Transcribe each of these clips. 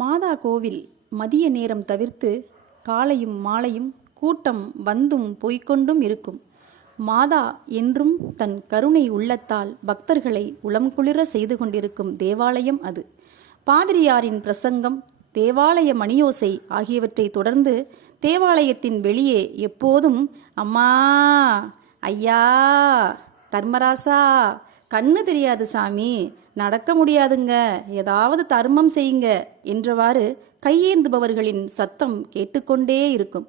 மாதா கோவில் மதிய நேரம் தவிர்த்து காலையும் மாலையும் கூட்டம் வந்தும் போய்க்கொண்டும் இருக்கும். மாதா என்றும் தன் கருணை உள்ளத்தால் பக்தர்களை உளம் குளிர செய்து கொண்டிருக்கும் தேவாலயம் அது. பாதிரியாரின் பிரசங்கம் தேவாலய மணியோசை ஆகியவற்றை தொடர்ந்து தேவாலயத்தின் வெளியே எப்போதும் அம்மா ஐயா தர்மராசா கண்ணு தெரியாது சாமி நடக்க முடியாதுங்க. ஏதாவது தர்மம் செய்யுங்க என்றவாறு கையேந்துபவர்களின் சத்தம் கேட்டுக்கொண்டே இருக்கும்.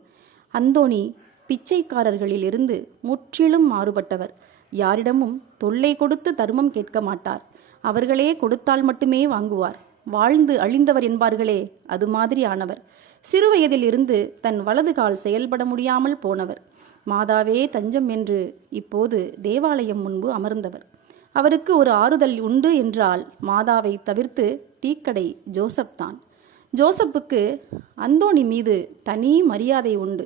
அந்தோணி பிச்சைக்காரர்களிலிருந்து முற்றிலும் மாறுபட்டவர். யாரிடமும் தொல்லை கொடுத்து தர்மம் கேட்க மாட்டார். அவர்களே கொடுத்தால் மட்டுமே வாங்குவார். வாழ்ந்து அழிந்தவர் என்பார்களே அது மாதிரி ஆனவர். சிறுவயதில் இருந்து தன் வலது கால் செயல்பட முடியாமல் போனவர். மாதாவே தஞ்சம் என்று இப்போது தேவாலயம் முன்பு அமர்ந்தவர். அவருக்கு ஒரு ஆறுதல் உண்டு என்றால் மாதாவை தவிர்த்து டீக்கடை ஜோசப் தான். ஜோசப்புக்கு அந்தோணி மீது தனி மரியாதை உண்டு.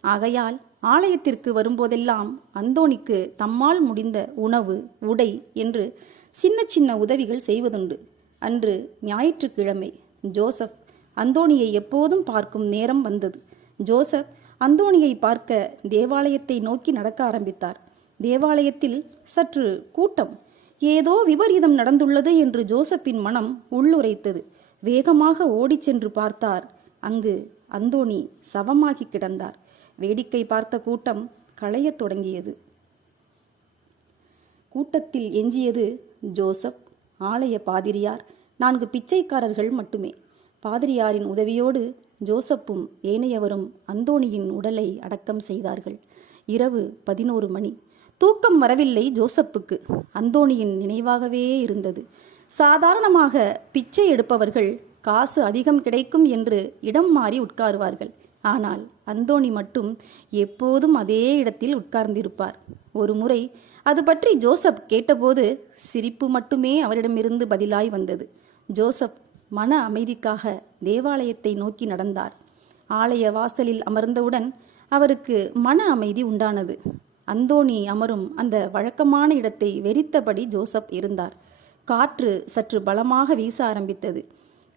ஆகையால் ஆலயத்திற்கு வரும்போதெல்லாம் அந்தோணிக்கு தம்மால் முடிந்த உணவு உடை என்று சின்ன சின்ன உதவிகள் செய்வதுண்டு. அன்று ஞாயிற்றுக்கிழமை ஜோசப் அந்தோணியை எப்போதும் பார்க்கும் நேரம் வந்தது. ஜோசப் அந்தோணியை பார்க்க தேவாலயத்தை நோக்கி நடக்க ஆரம்பித்தார். தேவாலயத்தில் சற்று கூட்டம். ஏதோ விபரீதம் நடந்துள்ளது என்று ஜோசப்பின் மனம் உள்ளுரைத்தது. வேகமாக ஓடிச் சென்று பார்த்தார். அங்கு அந்தோணி சவமாகி கிடந்தார். வேடிக்கை பார்த்த கூட்டம் களையத் தொடங்கியது. கூட்டத்தில் எஞ்சியது ஜோசப் ஆலய பாதிரியார் நான்கு பிச்சைக்காரர்கள் மட்டுமே. பாதிரியாரின் உதவியோடு ஜோசப்பும் ஏனையவரும் அந்தோணியின் உடலை அடக்கம் செய்தார்கள். இரவு பதினோரு மணி. தூக்கம் வரவில்லை ஜோசப்புக்கு. அந்தோணியின் நினைவாகவே இருந்தது. சாதாரணமாக பிச்சை எடுப்பவர்கள் காசு அதிகம் கிடைக்கும் என்று இடம் மாறி உட்காருவார்கள். ஆனால் அந்தோணி மட்டும் எப்போதும் அதே இடத்தில் உட்கார்ந்திருப்பார். ஒரு முறை அது பற்றி ஜோசப் கேட்டபோது சிரிப்பு மட்டுமே அவரிடமிருந்து பதிலாய் வந்தது. ஜோசப் மன அமைதிக்காக தேவாலயத்தை நோக்கி நடந்தார். ஆலய வாசலில் அமர்ந்தவுடன் அவருக்கு மன அமைதி உண்டானது. அந்தோணி அமரும் அந்த வழக்கமான இடத்தை வெறித்தபடி ஜோசப் இருந்தார். காற்று சற்று பலமாக வீச ஆரம்பித்தது.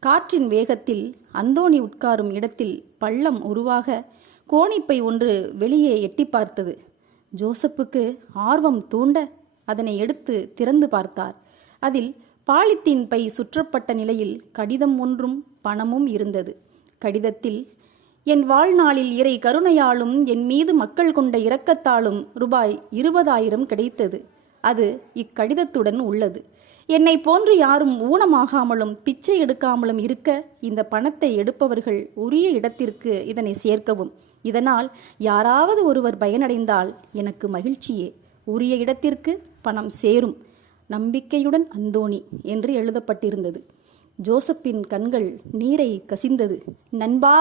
காற்றின் வேகத்தில் அந்தோணி உட்காரும் இடத்தில் பள்ளம் உருவாக கோணிப்பை ஒன்று வெளியே எட்டி பார்த்தது. ஜோசப்புக்கு ஆர்வம் தூண்ட அதனை எடுத்து திறந்து பார்த்தார். அதில் பாலித்தீன் பை சுற்றப்பட்ட நிலையில் கடிதம் ஒன்றும் பணமும் இருந்தது. கடிதத்தில் என் வாழ்நாளில் இறை கருணையாலும் என் மீது மக்கள் கொண்ட இரக்கத்தாலும் ரூபாய் இருபதாயிரம் கிடைத்தது. அது இக்கடிதத்துடன் உள்ளது. என்னை போன்று யாரும் ஊனமாகாமலும் பிச்சை எடுக்காமலும் இருக்க இந்த பணத்தை எடுப்பவர்கள் உரிய இடத்திற்கு இதனை சேர்க்கவும். இதனால் யாராவது ஒருவர் பயனடைந்தால் எனக்கு மகிழ்ச்சியே. உரிய இடத்திற்கு பணம் சேரும். நம்பிக்கையுடன் அந்தோணி என்று எழுதப்பட்டிருந்தது. ஜோசப்பின் கண்கள் நீரை கசிந்தது. நண்பா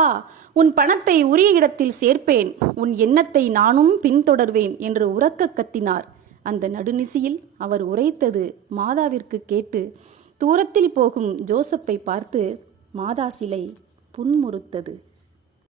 உன் பணத்தை உரிய இடத்தில் சேர்ப்பேன். உன் எண்ணத்தை நானும் பின்தொடர்வேன் என்று உறக்க கத்தினார். அந்த நடுநிசியில் அவர் உரைத்தது மாதாவிற்கு கேட்டு தூரத்தில் போகும் ஜோசப்பை பார்த்து மாதா சிலை புன்முறுத்தது.